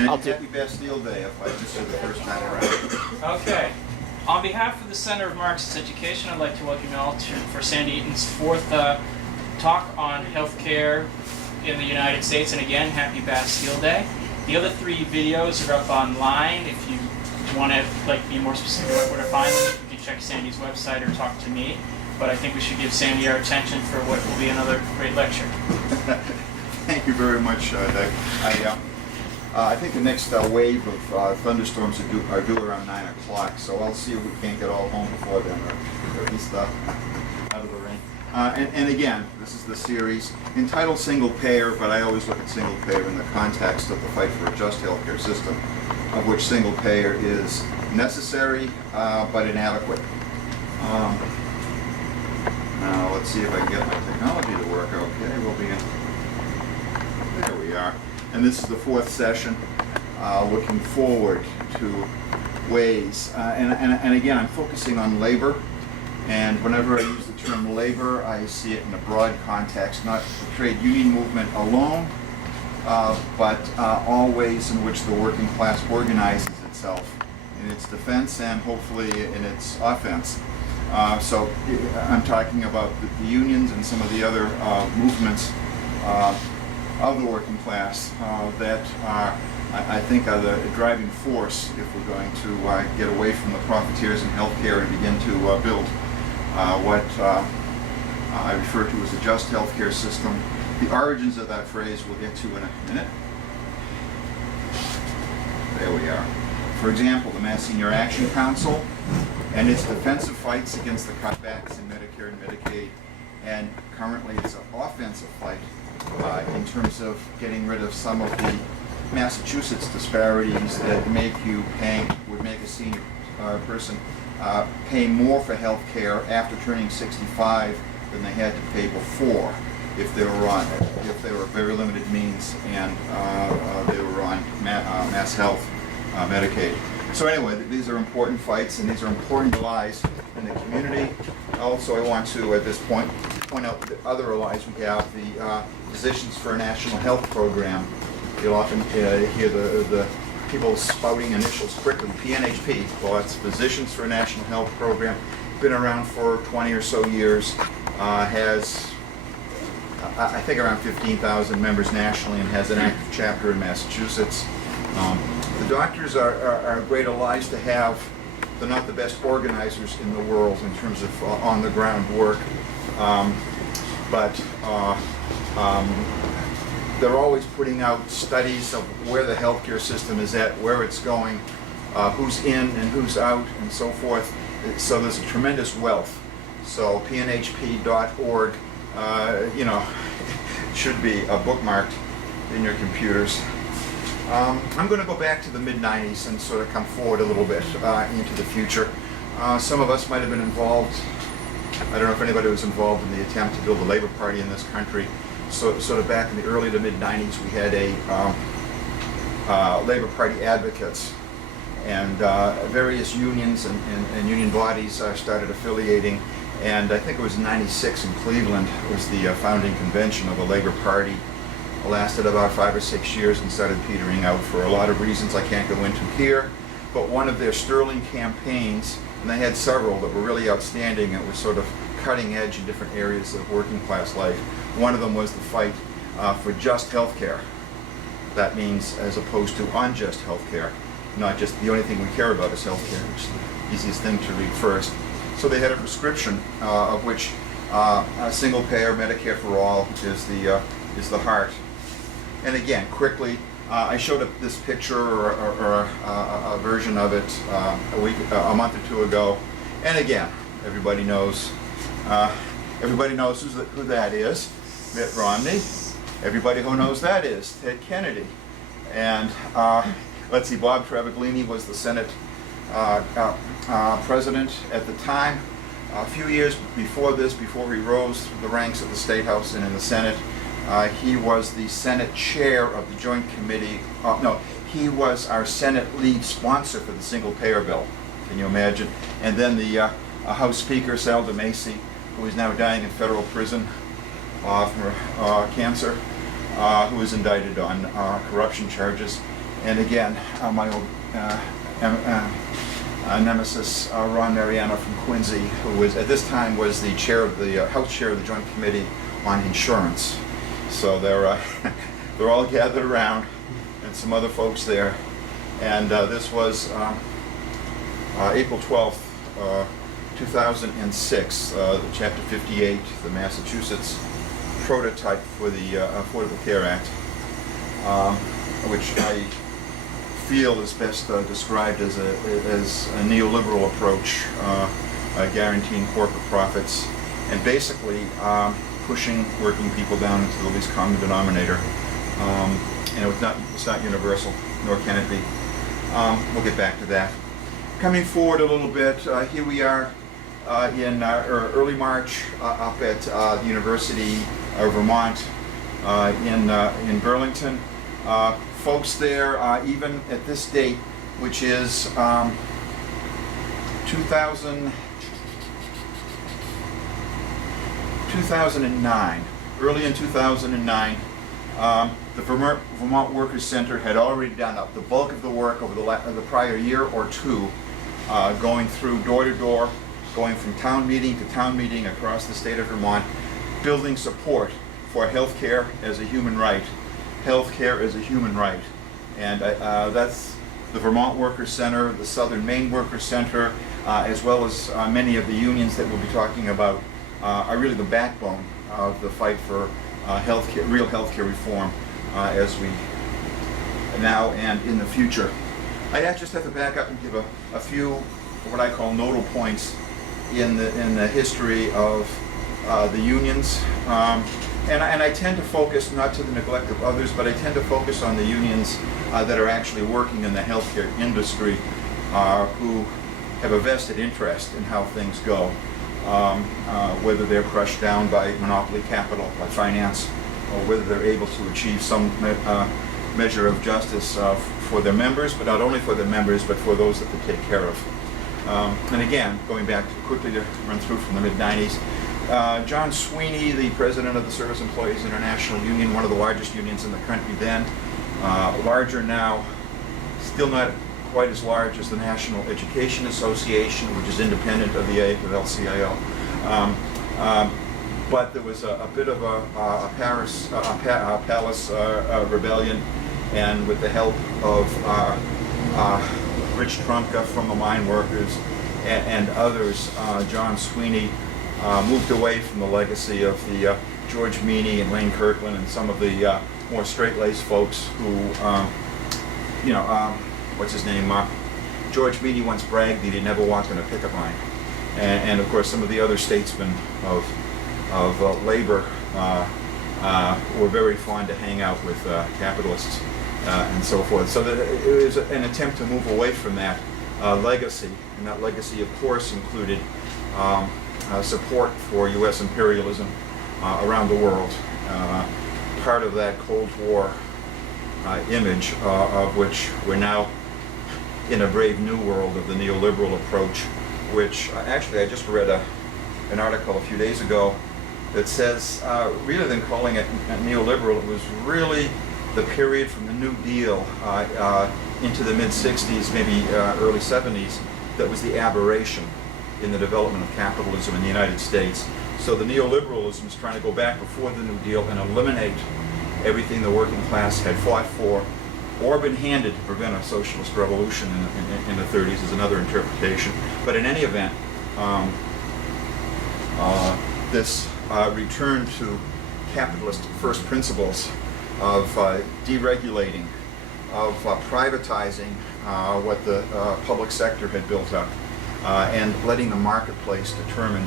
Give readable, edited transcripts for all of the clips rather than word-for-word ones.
And happy Bastille Day if I missed it the first time around. Okay. On behalf of the Center of Marxist Education, I'd like to welcome you all for Sandy Eaton's fourth talk on healthcare in the United States. And again, happy Bastille Day. The other three videos are up online. If you want to be more specific about where to find them, you can check Sandy's website or talk to me. But I think we should give Sandy our attention for what will be another great lecture. Thank you very much, Doug. I think the next wave of thunderstorms are due around 9 o'clock, so I'll see if we can't get all home before then, or at least out of the rain. And again, this is the series entitled Single Payer, but I always look at single payer in the context of the fight for a just healthcare system, of which single payer is necessary but inadequate. Now let's see if I can get my technology to work okay. We'll be in. There we are. And this is the fourth session, looking forward to ways. And again, I'm focusing on labor. And whenever I use the term labor, I see it in a broad context, not the trade union movement alone, but all ways in which the working class organizes itself in its defense and hopefully in its offense. So I'm talking about the unions and some of the other movements of the working class that I think are the driving force if we're going to get away from the profiteers in healthcare and begin to build what I refer to as a just healthcare system. The origins of that phrase we'll get to in a minute. There we are. For example, the Mass Senior Action Council and its defensive fights against the cutbacks in Medicare and Medicaid, and currently it's an offensive fight in terms of getting rid of some of the Massachusetts disparities that would make a senior person pay more for health care after turning 65 than they had to pay before if they were very limited means and they were on mass health Medicaid. So anyway, these are important fights and these are important allies in the community. Also, I want to, at this point out the other allies we have, the Physicians for a National Health Program. You'll often hear the people spouting initials quickly, PNHP. Well, that's Physicians for a National Health Program. Been around for 20 or so years. Has, I think, around 15,000 members nationally and has an active chapter in Massachusetts. The doctors are great allies to have. They're not the best organizers in the world in terms of on-the-ground work, but they're always putting out studies of where the healthcare system is at, where it's going, who's in and who's out, and so forth. So there's a tremendous wealth. So pnhp.org, should be bookmarked in your computers. I'm going to go back to the mid-90s and sort of come forward a little bit into the future. Some of us might have been involved. I don't know if anybody was involved in the attempt to build a Labor Party in this country. So sort of back in the early to mid-90s, we had a Labor Party advocates, and various unions and union bodies started affiliating. And I think it was in '96 in Cleveland was the founding convention of the Labor Party. It lasted about 5 or 6 years and started petering out for a lot of reasons I can't go into here. But one of their sterling campaigns, and they had several that were really outstanding and were sort of cutting edge in different areas of working class life. One of them was the fight for just health care. That means as opposed to unjust health care, not just the only thing we care about is health care, which is the easiest thing to read first. So they had a prescription of which a single payer Medicare-for-all is the heart. And again, quickly, I showed up this picture or a version of it a month or two ago. And again, everybody knows who that is, Mitt Romney. Everybody who knows that is Ted Kennedy. And let's see, Bob Travaglini was the Senate president at the time. A few years before this, before he rose through the ranks of the State House and in the Senate, he was the Senate chair of the Joint Committee. He was our Senate lead sponsor for the single payer bill. Can you imagine? And then the House Speaker, Sal DeMacy, who is now dying in federal prison from cancer, who was indicted on corruption charges. And again, my old nemesis, Ron Mariano from Quincy, who was at this time was the chair of the House Chair of the Joint Committee on Insurance. So they're all gathered around, and some other folks there. And this was April 12th, 2006, Chapter 58, the Massachusetts prototype for the Affordable Care Act, which I feel is best described as a neoliberal approach, guaranteeing corporate profits, and basically pushing working people down into the least common denominator. And it's not universal, nor can it be. We'll get back to that. Coming forward a little bit, here we are in early March up at the University of Vermont in Burlington. Folks there, even at this date, which is 2009, early in 2009, the Vermont Workers Center had already done up the bulk of the work over the prior year or two, going through door to door, going from town meeting to town meeting across the state of Vermont, building support for healthcare as a human right. Healthcare as a human right. And that's the Vermont Workers Center, the Southern Maine Workers Center, as well as many of the unions that we'll be talking about, are really the backbone of the fight for real healthcare reform as we now and in the future. I just have to back up and give a few what I call nodal points in the history of the unions. And I tend to focus, not to the neglect of others, but I tend to focus on the unions that are actually working in the healthcare industry, who have a vested interest in how things go, whether they're crushed down by monopoly capital, by finance, or whether they're able to achieve some measure of justice for their members, but not only for their members, but for those that they take care of. And again, going back quickly to run through from the mid-90s, John Sweeney, the president of the Service Employees International Union, one of the largest unions in the country then, larger now, still not quite as large as the National Education Association, which is independent of the AFL-CIO. But there was a bit of a palace rebellion, and with the help of Rich Trumka from the mine workers and others, John Sweeney moved away from the legacy of the George Meany and Wayne Kirkland and some of the more straight-laced folks who, what's his name? George Meany once bragged that he never walked in a picket line, and of course some of the other statesmen of labor were very fond to hang out with capitalists and so forth. So that it was an attempt to move away from that legacy, and that legacy, of course, included support for U.S. imperialism around the world, part of that Cold War image of which we're now in a brave new world of the neoliberal approach, which actually I just read an article a few days ago that says, rather than calling it neoliberal, it was really the period from the New Deal into the mid-60s, maybe early 70s, that was the aberration in the development of capitalism in the United States. So the neoliberalism is trying to go back before the New Deal and eliminate everything the working class had fought for or been handed to prevent a socialist revolution in the 30s is another interpretation. But in any event, this return to capitalist first principles of deregulating, of privatizing what the public sector had built up, and letting the marketplace determine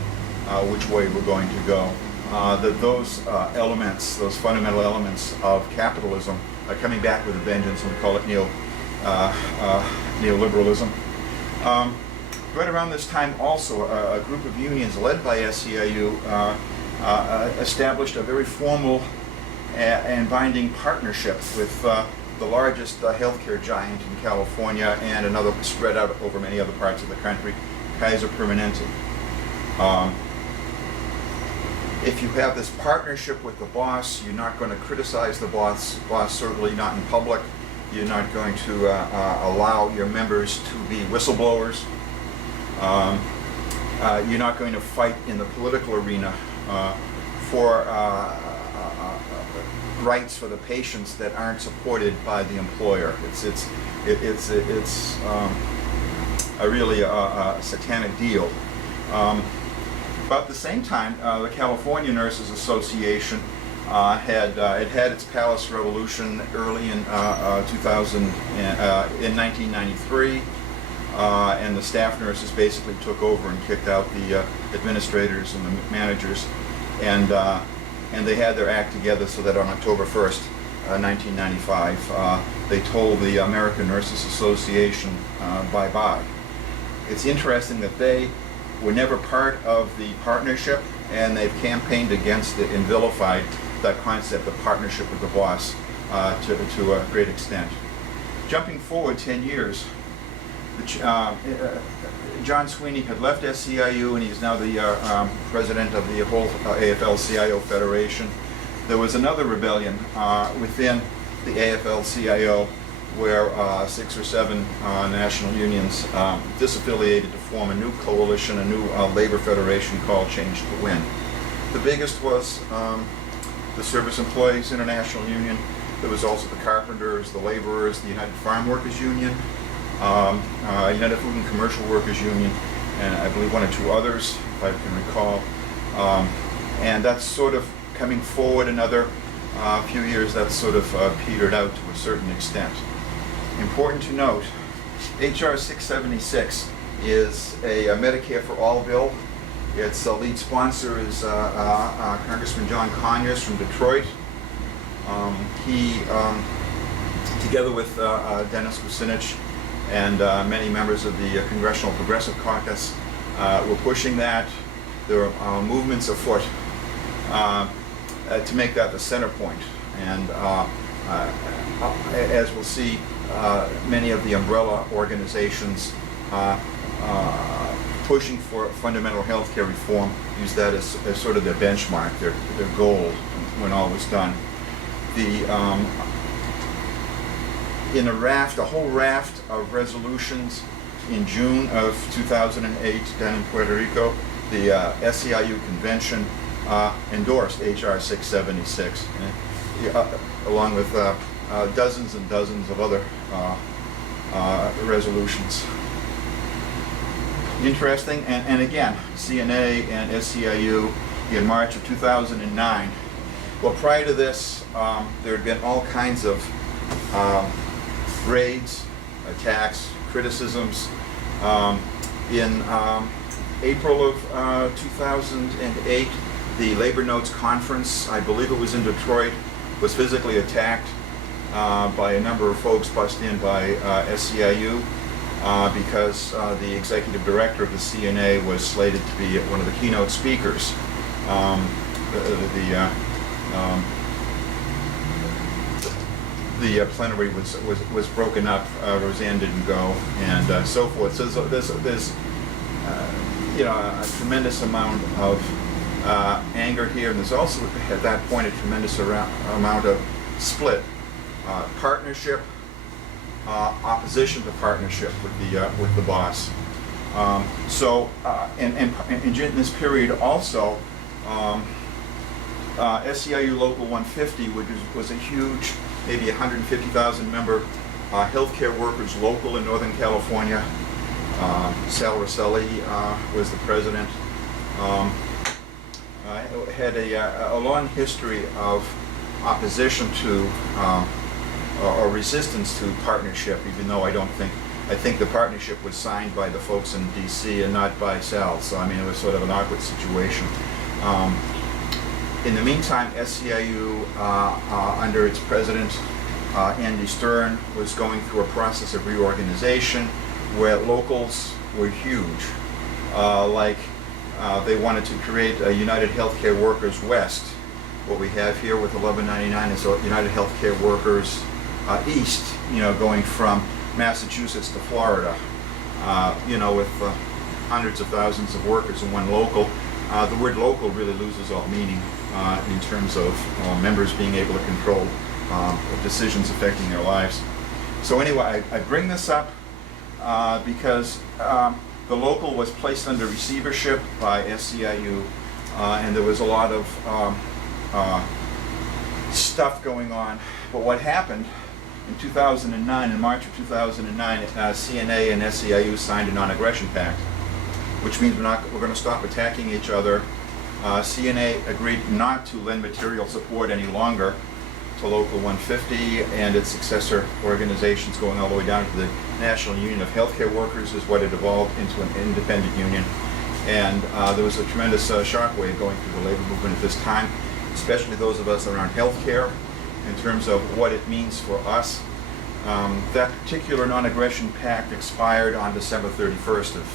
which way we're going to go. That those elements, those fundamental elements of capitalism are coming back with a vengeance, and we call it neoliberalism. Right around this time also, a group of unions led by SEIU established a very formal and binding partnership with the largest healthcare giant in California and another spread out over many other parts of the country, Kaiser Permanente. If you have this partnership with the boss, you're not going to criticize the boss, certainly not in public. You're not going to allow your members to be whistleblowers. You're not going to fight in the political arena for rights for the patients that aren't supported by the employer. It's really a satanic deal. But at the same time, the California Nurses Association had its palace revolution early in 1993, and the staff nurses basically took over and kicked out the administrators and the managers, and they had their act together so that on October 1st, 1995, they told the American Nurses Association bye-bye. It's interesting that they were never part of the partnership, and they've campaigned against it and vilified that concept of partnership with the boss to a great extent. Jumping forward 10 years, John Sweeney had left SEIU, and he's now the president of the whole AFL-CIO Federation. There was another rebellion within the AFL-CIO where 6 or 7 national unions disaffiliated to form a new coalition, a new labor federation called Change to Win. The biggest was the Service Employees International Union. There was also the carpenters, the laborers, the United Farm Workers Union, United Food and Commercial Workers Union, and I believe 1 or 2 others, if I can recall. And that's sort of coming forward another few years, that's sort of petered out to a certain extent. Important to note, H.R. 676 is a Medicare-for-all bill. Its lead sponsor is Congressman John Conyers from Detroit. He, together with Dennis Kucinich and many members of the Congressional Progressive Caucus, were pushing that. There are movements afoot to make that the center point. And as we'll see, many of the umbrella organizations pushing for fundamental health care reform use that as sort of their benchmark, their goal when all was done. In a whole raft of resolutions in June of 2008 down in Puerto Rico, the SEIU convention endorsed H.R. 676, along with dozens and dozens of other resolutions. Interesting, and again, CNA and SEIU in March of 2009. Well, prior to this, there had been all kinds of raids, attacks, criticisms. In April of 2008, the Labor Notes Conference, I believe it was in Detroit, was physically attacked by a number of folks bussed in by SEIU because the executive director of the CNA was slated to be one of the keynote speakers. The plenary was broken up. Roseanne didn't go, and so forth. So there's a tremendous amount of anger here, and there's also at that point a tremendous amount of split, partnership, opposition to partnership with the boss. In this period also, SEIU Local 150, which was a huge, maybe 150,000 member healthcare workers local in Northern California. Sal Rosselli was the president. Had a long history of opposition to or resistance to partnership, even though I think the partnership was signed by the folks in DC and not by Sal, so I mean it was sort of an awkward situation. In the meantime, SEIU, under its president, Andy Stern, was going through a process of reorganization where locals were huge. They wanted to create a United Healthcare Workers West. What we have here with 1199 is United Healthcare Workers East, going from Massachusetts to Florida, with hundreds of thousands of workers in one local. The word local really loses all meaning in terms of members being able to control decisions affecting their lives. So anyway, I bring this up because the local was placed under receivership by SEIU, and there was a lot of stuff going on. But what happened in 2009, in March of 2009, CNA and SEIU signed a non-aggression pact, which means we're going to stop attacking each other. CNA agreed not to lend material support any longer to Local 150 and its successor organizations, going all the way down to the National Union of Healthcare Workers is what it evolved into an independent union. And there was a tremendous shockwave going through the labor movement at this time, especially those of us around healthcare, in terms of what it means for us. That particular non-aggression pact expired on December 31st of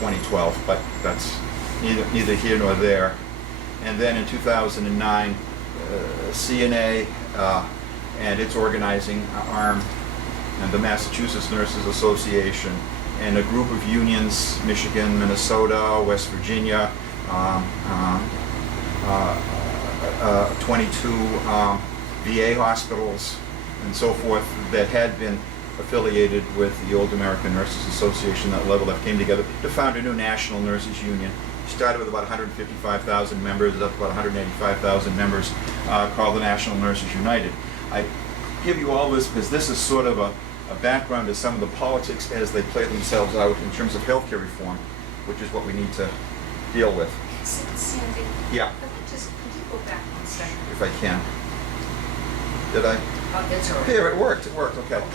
2012, but that's neither here nor there. And then in 2009, CNA and its organizing arm and the Massachusetts Nurses Association and a group of unions, Michigan, Minnesota, West Virginia, 22 VA hospitals and so forth that had been affiliated with the Old American Nurses Association, that level that came together to found a new national nurses union. Started with about 155,000 members, up to about 185,000 members, called the National Nurses United. I give you all this because this is sort of a background to some of the politics as they play themselves out in terms of healthcare reform, which is what we need to deal with. Sandy, Yeah, could you go back 1 second? if I can. Did I? Oh, that's all right. Here, it worked, okay. Oh, wow.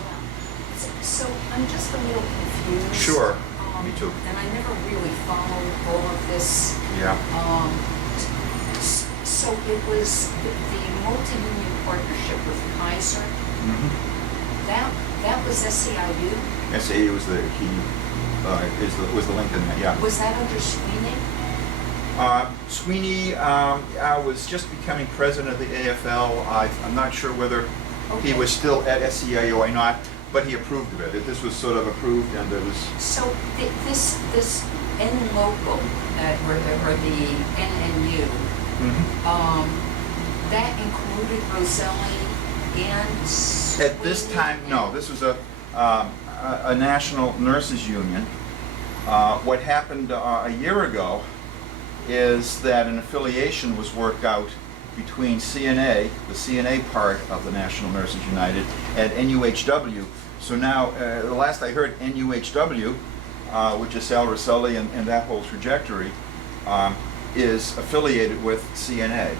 So I'm just a little confused. Sure, me too. And I never really followed all of this. Yeah. So it was the multi-union partnership with Kaiser. Mm-hmm. That was SEIU. SAU was the key, was the link in that, yeah. Was that under Sweeney? Sweeney was just becoming president of the AFL. I'm not sure whether he Okay. was still at SEIU or not, but he approved of it. This was sort of approved, and there was... So this N local, or the NNU, that included Roselli and Sweeney? At this time, no. This was a national nurses union. What happened a year ago is that an affiliation was worked out between CNA, the CNA part of the National Nurses United, and NUHW. So now, the last I heard, NUHW, which is Sal Rosselli and that whole trajectory, is affiliated with CNA.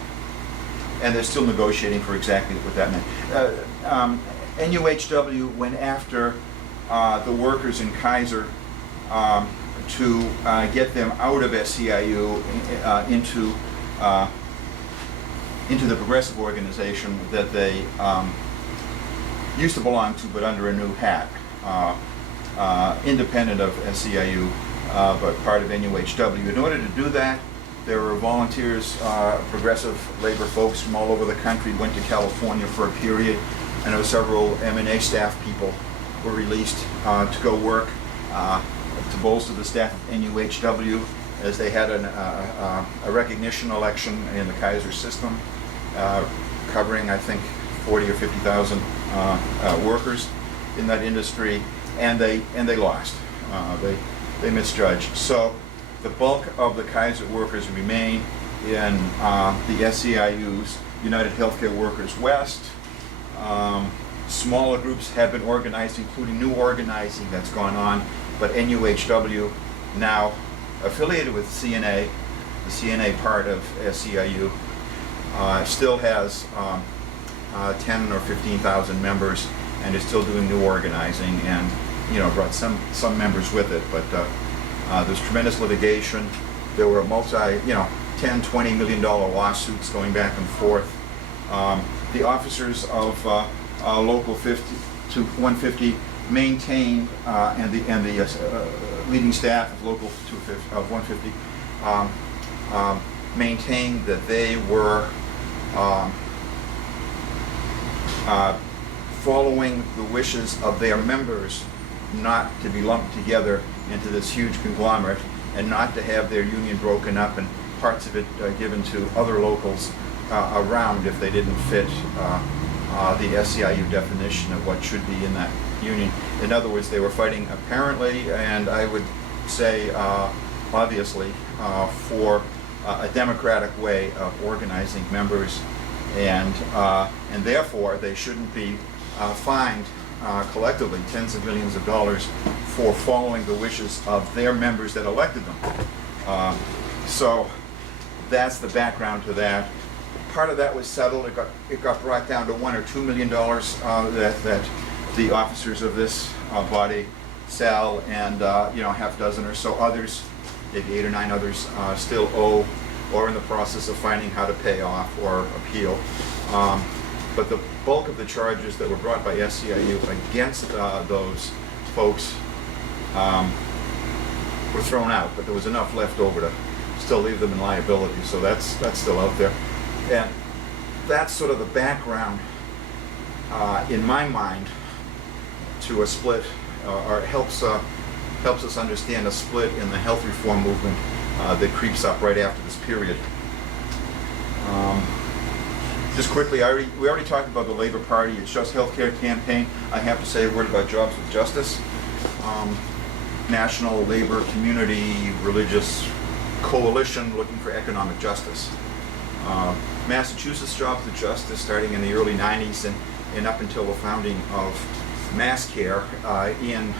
And they're still negotiating for exactly what that meant. NUHW went after the workers in Kaiser to get them out of SEIU into the progressive organization that they used to belong to, but under a new hat, independent of SEIU, but part of NUHW. In order to do that, there were volunteers, progressive labor folks from all over the country, went to California for a period. I know several M&A staff people were released to go work to bolster the staff of NUHW, as they had a recognition election in the Kaiser system, covering, I think, 40 or 50,000 workers in that industry, and they lost. They misjudged. So the bulk of the Kaiser workers remain in the SEIU's United Healthcare Workers West. Smaller groups have been organized, including new organizing that's gone on, but NUHW, now affiliated with CNA, the CNA part of SEIU, still has 10 or 15,000 members and is still doing new organizing, and brought some members with it. But there's tremendous litigation. There were $10, $20 million lawsuits going back and forth. The officers of Local 50 to 150 maintained, and the leading staff of Local 150 maintained that they were following the wishes of their members not to be lumped together into this huge conglomerate, and not to have their union broken up and parts of it given to other locals around if they didn't fit the SEIU definition of what should be in that union. In other words, they were fighting apparently, and I would say obviously, for a democratic way of organizing members, and therefore they shouldn't be fined collectively tens of millions of dollars for following the wishes of their members that elected them. So that's the background to that. Part of that was settled. It got brought down to $1 or $2 million that the officers of this body, Sal and half dozen or so others, maybe 8 or 9 others, still owe or in the process of finding how to pay off or appeal. But the bulk of the charges that were brought by SEIU against those folks were thrown out, but there was enough left over to still leave them in liability, so that's still out there. And that's sort of the background, in my mind, to a split, or it helps us understand a split in the health reform movement that creeps up right after this period. Just quickly, we already talked about the Labor Party. It's Just Healthcare campaign. I have to say a word about Jobs with Justice. National labor community religious coalition looking for economic justice. Massachusetts Jobs with Justice, starting in the early 90s and up until the founding of MassCare in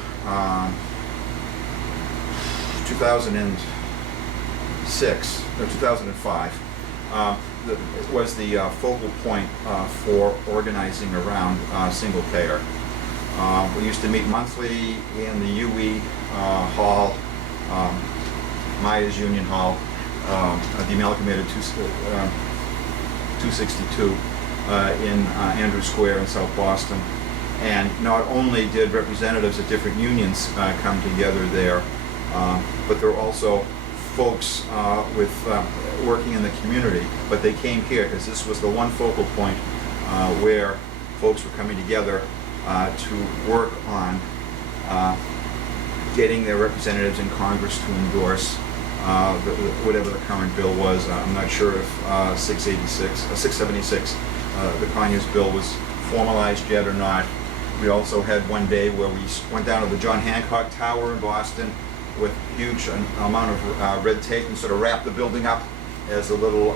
2006 or 2005. Was the focal point for organizing around single payer. We used to meet monthly in the UE Hall, Myers Union Hall, the Amalgamated 262 in Andrews Square in South Boston. And not only did representatives of different unions come together there, but there were also folks with working in the community, but they came here because this was the one focal point where folks were coming together to work on getting their representatives in Congress to endorse whatever the current bill was. I'm not sure if 676, the Conyers bill, was formalized yet or not. We also had one day where we went down to the John Hancock Tower in Boston with huge amount of red tape and sort of wrapped the building up as a little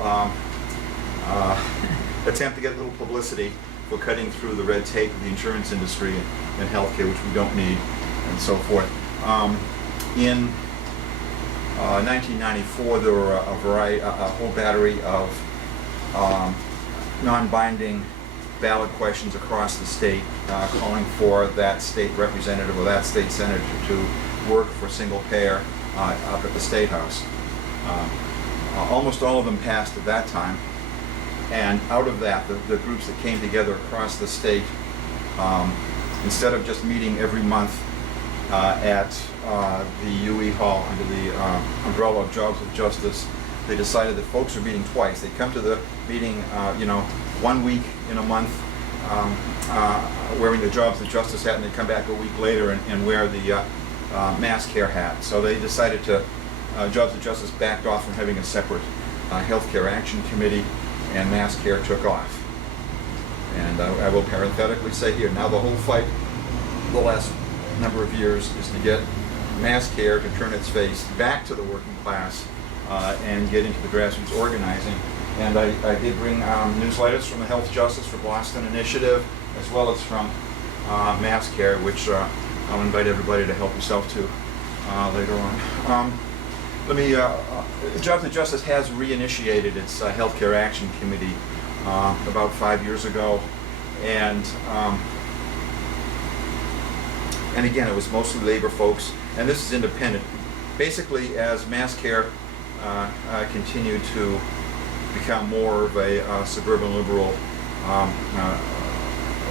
attempt to get a little publicity for cutting through the red tape of the insurance industry and healthcare, which we don't need, and so forth. In 1994, there were a whole battery of non-binding ballot questions across the state calling for that state representative or that state senator to work for single payer up at the State House. Almost all of them passed at that time, and out of that, the groups that came together across the state, instead of just meeting every month at the UE Hall under the umbrella of Jobs with Justice, they decided that folks were meeting twice. They'd come to the meeting 1 week in a month wearing the Jobs with Justice hat, and they'd come back a week later and wear the MassCare hat. So they decided to, Jobs with Justice backed off from having a separate healthcare action committee, and MassCare took off. And I will parenthetically say here, now the whole fight the last number of years is to get MassCare to turn its face back to the working class and get into the grassroots organizing. And I did bring newsletters from the Health Justice for Boston Initiative, as well as from MassCare, which I'll invite everybody to help yourself to later on. Jobs with Justice has reinitiated its Healthcare Action Committee about 5 years ago, and again, it was mostly labor folks, and this is independent. Basically, as MassCare continued to become more of a suburban liberal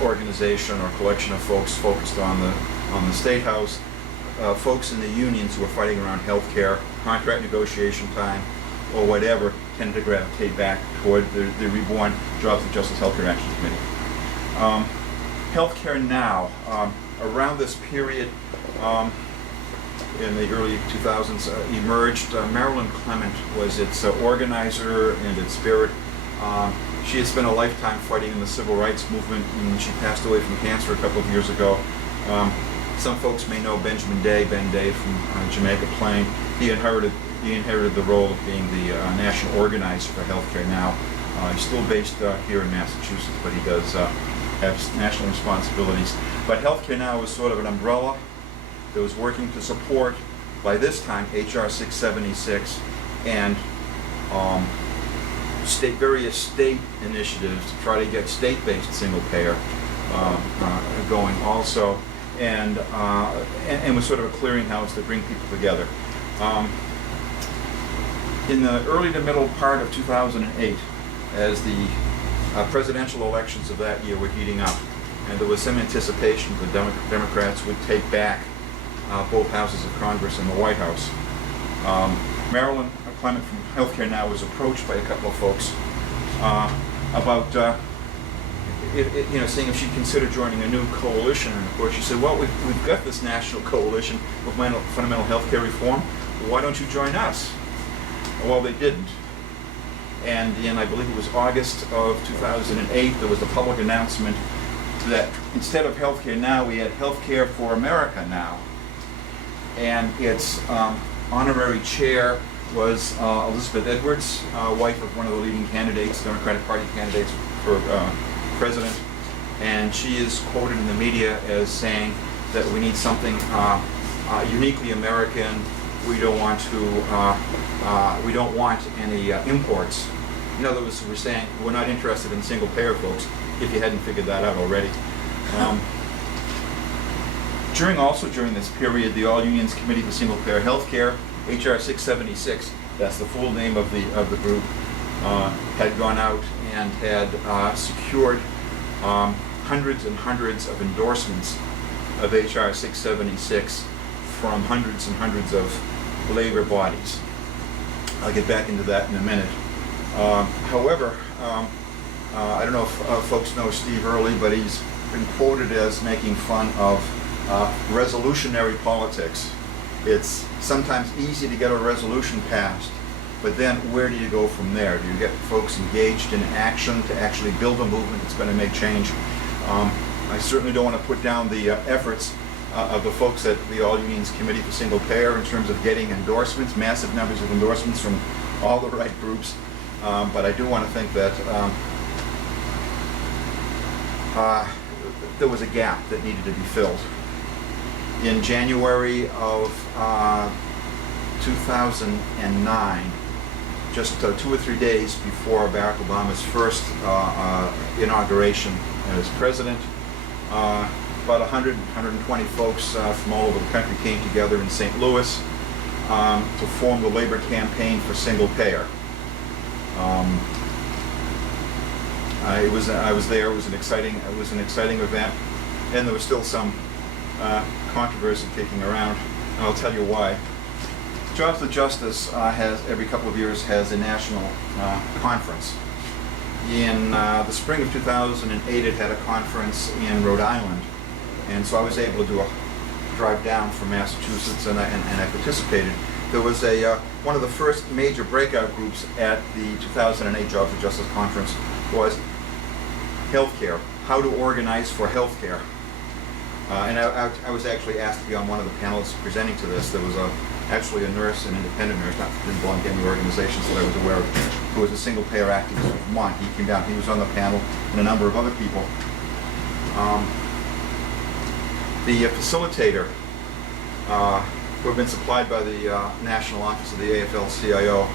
organization or collection of folks focused on the State House, folks in the unions who were fighting around healthcare, contract negotiation time, or whatever, tended to gravitate back toward the reborn Jobs with Justice Healthcare Action Committee. Healthcare Now, around this period, in the early 2000s, emerged. Marilyn Clement was its organizer and its spirit. She had spent a lifetime fighting in the civil rights movement, and she passed away from cancer a couple of years ago. Some folks may know Benjamin Day, Ben Day from Jamaica Plain. He inherited the role of being the national organizer for Healthcare Now. He's still based here in Massachusetts, but he does have national responsibilities. But Healthcare Now was sort of an umbrella that was working to support, by this time, H.R. 676 and various state initiatives to try to get state-based single payer going also, and was sort of a clearinghouse to bring people together. In the early to middle part of 2008, as the presidential elections of that year were heating up, and there was some anticipation that Democrats would take back both houses of Congress and the White House. Marilyn Clement from Healthcare Now was approached by a couple of folks about seeing if she'd consider joining a new coalition. And of course she said, well, we've got this national coalition of fundamental health care reform. Why don't you join us? Well, they didn't. And in, I believe it was August of 2008, there was a public announcement that instead of Healthcare Now, we had Healthcare for America Now. And its honorary chair was Elizabeth Edwards, wife of one of the leading candidates, Democratic Party candidates for president. And she is quoted in the media as saying that we need something uniquely American. We don't want any imports. In other words, we're saying we're not interested in single payer folks, if you hadn't figured that out already. During this period, the All Unions Committee for Single Payer Healthcare, H.R. 676, that's the full name of the group, had gone out and had secured hundreds and hundreds of endorsements of H.R. 676 from hundreds and hundreds of labor bodies. I'll get back into that in a minute. However, I don't know if folks know Steve Early, but he's been quoted as making fun of resolutionary politics. It's sometimes easy to get a resolution passed, but then where do you go from there? Do you get folks engaged in action to actually build a movement that's going to make change? I certainly don't want to put down the efforts of the folks at the All Unions Committee for Single Payer in terms of getting endorsements, massive numbers of endorsements from all the right groups. But I do want to think that there was a gap that needed to be filled. In January of 2009, just 2 or 3 days before Barack Obama's first inauguration as president, about 100, 120 folks from all over the country came together in St. Louis to form the labor campaign for single payer. I was there. It was an exciting event, and there was still some controversy kicking around. And I'll tell you why. Jobs for Justice has every couple of years has a national conference. In the spring of 2008, it had a conference in Rhode Island, and so I was able to drive down from Massachusetts, and I participated. There was one of the first major breakout groups at the 2008 Jobs for Justice conference was healthcare, how to organize for healthcare. And I was actually asked to be on one of the panelists presenting to this. There was actually a nurse, an independent nurse, didn't belong to any organizations that I was aware of, who was a single payer activist from Vermont. He came down, he was on the panel, and a number of other people. The facilitator, who had been supplied by the National Office of the AFL-CIO,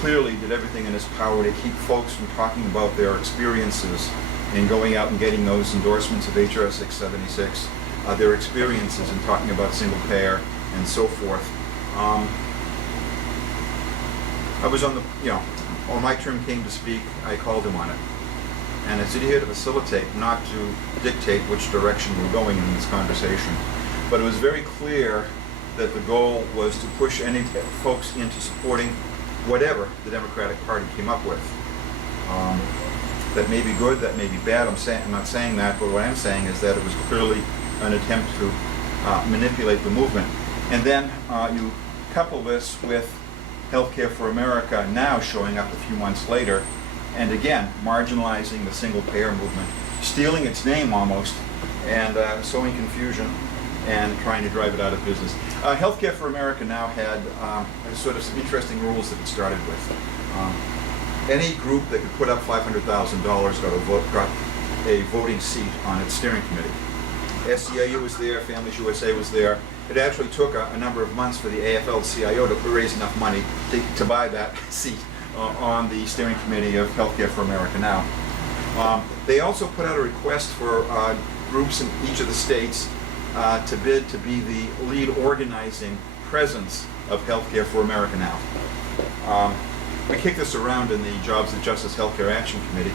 clearly did everything in his power to keep folks from talking about their experiences in going out and getting those endorsements of H.R. 676, their experiences in talking about single payer and so forth. I was on the, when my turn came to speak, I called him on it. And I said, you're here to facilitate, not to dictate which direction we're going in this conversation. But it was very clear that the goal was to push any folks into supporting whatever the Democratic Party came up with. That may be good, that may be bad. I'm not saying that, but what I'm saying is that it was clearly an attempt to manipulate the movement. And then you couple this with Healthcare for America Now showing up a few months later, and again, marginalizing the single-payer movement, stealing its name almost, and sowing confusion and trying to drive it out of business. Healthcare for America now had sort of some interesting rules that it started with. Any group that could put up $500,000 got a voting seat on its steering committee. SEIU was there, Families USA was there. It actually took a number of months for the AFL-CIO to raise enough money to buy that seat on the steering committee of Healthcare for America Now. They also put out a request for groups in each of the states to bid to be the lead organizing presence of Healthcare for America Now. We kicked this around in the Jobs and Justice Healthcare Action Committee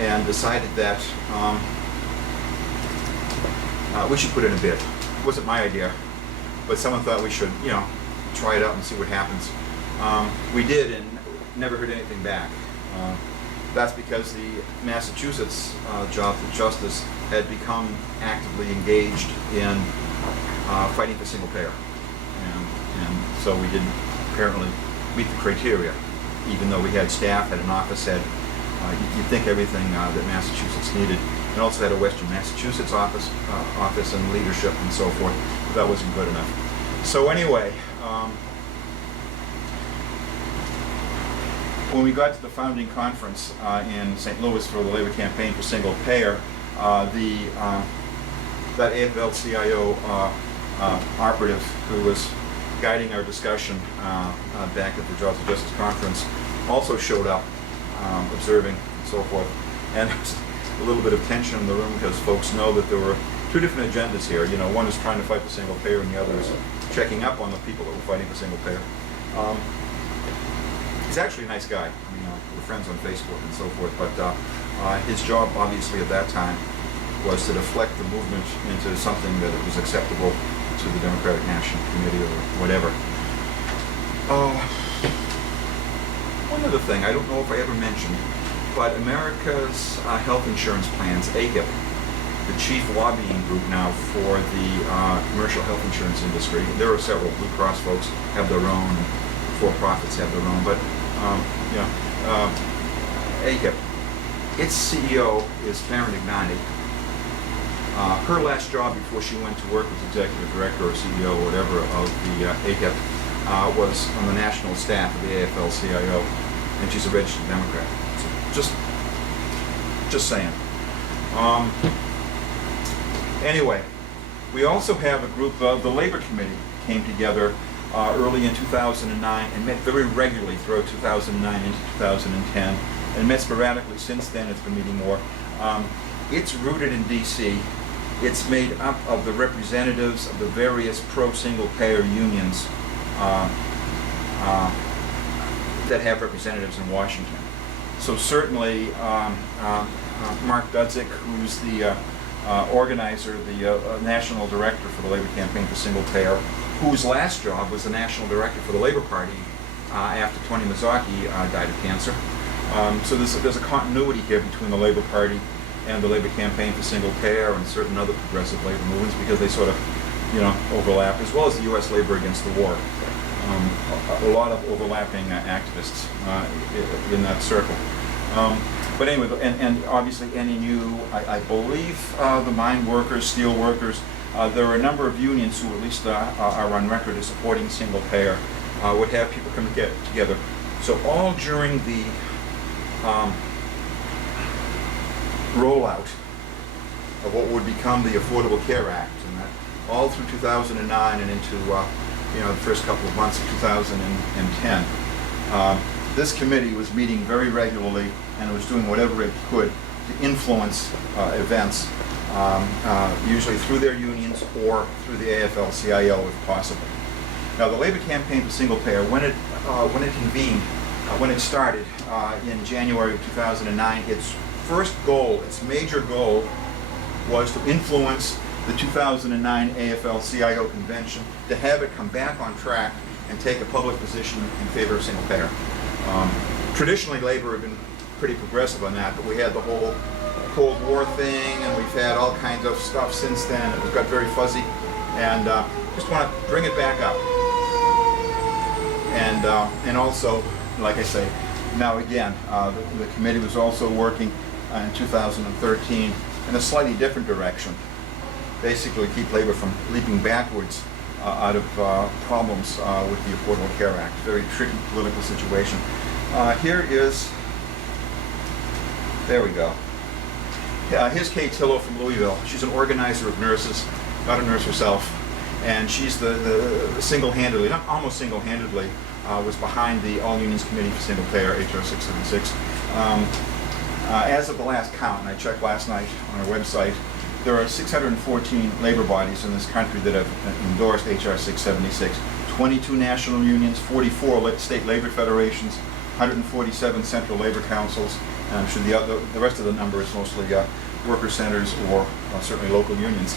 and decided that we should put in a bid. It wasn't my idea, but someone thought we should, try it out and see what happens. We did and never heard anything back. That's because the Massachusetts Jobs and Justice had become actively engaged in fighting for single payer. And so we didn't apparently meet the criteria, even though we had staff, had an office, had, you'd think everything that Massachusetts needed, and also had a Western Massachusetts office and leadership and so forth. But that wasn't good enough. So anyway, when we got to the founding conference in St. Louis for the Labor Campaign for Single Payer, that AFL-CIO operative who was guiding our discussion back at the Jobs and Justice Conference also showed up, observing and so forth. And there was a little bit of tension in the room because folks know that there were two different agendas here. One is trying to fight for single payer and the other is checking up on the people that were fighting for single payer. He's actually a nice guy. We're friends on Facebook and so forth, but his job obviously at that time was to deflect the movement into something that it was acceptable to the Democratic National Committee or whatever. One other thing, I don't know if I ever mentioned, but America's health insurance plans, AHIP, the chief lobbying group now for the commercial health insurance industry. There are several. Blue Cross folks have their own, for-profits have their own, but AHIP, its CEO is Karen Ignati. Her last job before she went to work as executive director or CEO or whatever of the AHIP was on the national staff of the AFL-CIO, and she's a registered Democrat. So just saying. Anyway, we also have a group of the Labor Committee came together early in 2009 and met very regularly throughout 2009 into 2010 and met sporadically since then. It's been meeting more. It's rooted in DC. It's made up of the representatives of the various pro-single payer unions that have representatives in Washington. So certainly Mark Dudzik, who's the organizer, the national director for the Labor Campaign for Single Payer, whose last job was the national director for the Labor Party after Tony Mazzocchi died of cancer. So there's a continuity here between the Labor Party and the Labor Campaign for Single Payer and certain other progressive labor movements because they sort of, overlap, as well as the U.S. Labor Against the War. A lot of overlapping activists in that circle. But anyway, and obviously NNU, I believe the mine workers, steel workers, there are a number of unions who at least are on record as supporting single payer, would have people come together. So all during the rollout of what would become the Affordable Care Act, and that all through 2009 and into the first couple of months of 2010, this committee was meeting very regularly and it was doing whatever it could to influence events, usually through their unions or through the AFL-CIO if possible. Now the Labor Campaign for Single Payer, when it convened, when it started in January of 2009, its first goal, its major goal, was to influence the 2009 AFL-CIO convention to have it come back on track and take a public position in favor of single payer. Traditionally, Labor had been pretty progressive on that, but we had the whole Cold War thing, and we've had all kinds of stuff since then. It got very fuzzy, and just want to bring it back up. And also, like I say, Now again, the committee was also working in 2013 in a slightly different direction, basically keep labor from leaping backwards out of problems with the Affordable Care Act. Very tricky political situation. Here is, there we go. Here's Kay Tillow from Louisville. She's an organizer of nurses, not a nurse herself, and she's the single-handedly, not almost single-handedly, was behind the All Unions Committee for Single Payer, HR 676. As of the last count, and I checked last night on our website, there are 614 labor bodies in this country that have endorsed HR 676. 22 national unions, 44 state labor federations, 147 central labor councils, and I'm sure the rest of the number is mostly worker centers or certainly local unions.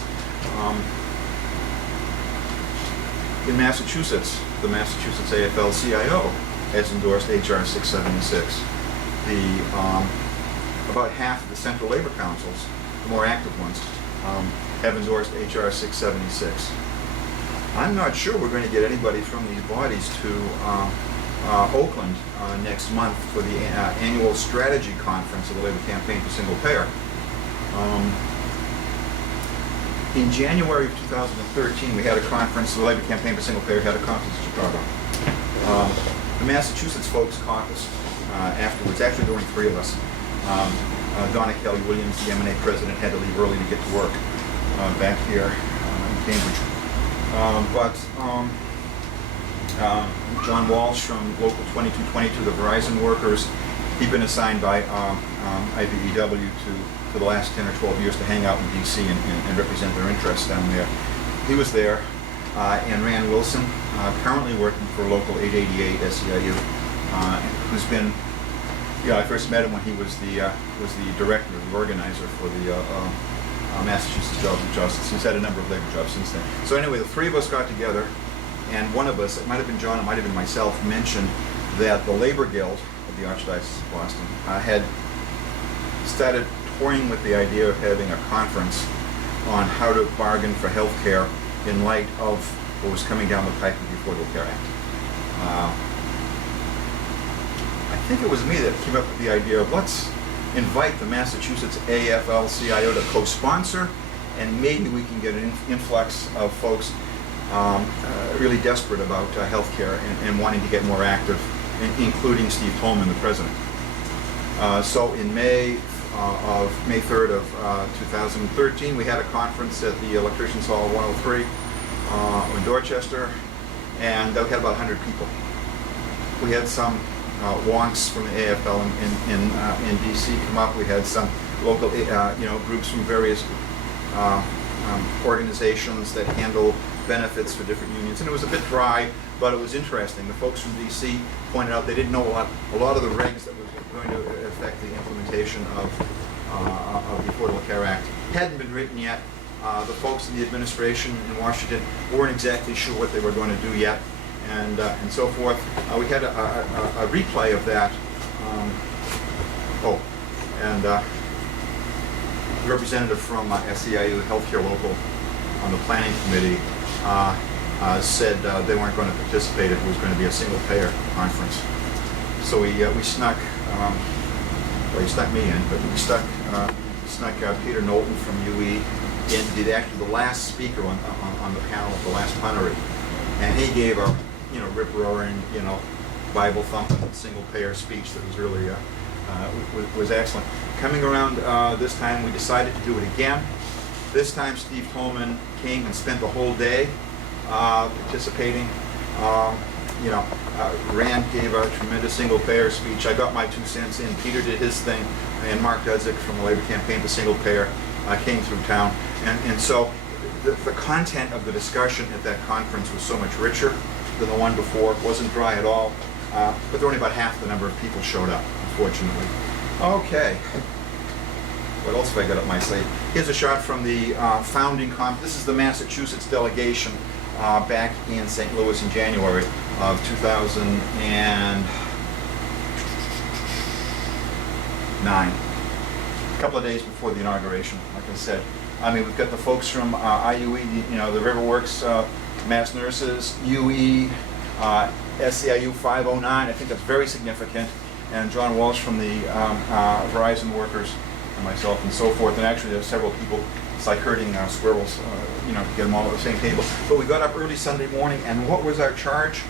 In Massachusetts, the Massachusetts AFL-CIO has endorsed HR 676. About half of the central labor councils, the more active ones, have endorsed HR 676. I'm not sure we're going to get anybody from these bodies to Oakland next month for the annual strategy conference of the Labor Campaign for Single Payer. In January of 2013, we had a conference, the Labor Campaign for Single Payer had a conference in Chicago. The Massachusetts folks caucused afterwards, actually there were only 3 of us. Donna Kelly Williams, the M&A president, had to leave early to get to work back here in Cambridge. John Walsh from Local 2222, the Verizon workers, he'd been assigned by IBEW for the last 10 or 12 years to hang out in DC and represent their interests down there. He was there. And Rand Wilson, currently working for Local 888 SEIU, who's been, I first met him when he was the director, the organizer for the Massachusetts Jobs and Justice. He's had a number of labor jobs since then. So anyway, the 3 of us got together, and one of us, it might have been John, it might have been myself, mentioned that the Labor Guild of the Archdiocese of Boston had started toying with the idea of having a conference on how to bargain for health care in light of what was coming down the pipe of the Affordable Care Act. I think it was me that came up with the idea of let's invite the Massachusetts AFL-CIO to co-sponsor, and maybe we can get an influx of folks really desperate about health care and wanting to get more active, including Steve Tolman, the president. So in May 3rd of 2013, we had a conference at the Electricians Hall 103 in Dorchester, and we had about 100 people. We had some wonks from the AFL in DC come up. We had some local, groups from various organizations that handle benefits for different unions, and it was a bit dry, but it was interesting. The folks from DC pointed out they didn't know a lot of the regs that were going to affect the implementation of the Affordable Care Act hadn't been written yet. The folks in the administration in Washington weren't exactly sure what they were going to do yet, and so forth. We had a replay of that. The representative from SEIU Healthcare Local on the planning committee said they weren't going to participate if it was going to be a single payer conference. So we snuck, well, he snuck me in, but we snuck Peter Knowlton from UE in to be actually the last speaker on the panel of the last plenary, and he gave a rip-roaring, Bible thumping single payer speech that was really was excellent. Coming around this time, we decided to do it again. This time, Steve Tolman came and spent the whole day participating. Rand gave a tremendous single payer speech. I got my 2 cents in. Peter did his thing, and Mark Dudzik from the Labor Campaign for Single Payer came through town. And so the content of the discussion at that conference was so much richer than the one before. It wasn't dry at all, but there were only about half the number of people showed up, unfortunately. Okay. What else have I got up my slate? Here's a shot from the founding conference. This is the Massachusetts delegation back in St. Louis in January of 2009. A couple of days before the inauguration, like I said. I mean, we've got the folks from IUE, the Riverworks, Mass Nurses, UE, SEIU 509. I think that's very significant. and John Walsh from the Verizon workers, and myself, and so forth. And actually, there's several people. It's like herding squirrels, to get them all at the same table. But we got up early Sunday morning, and what was our charge?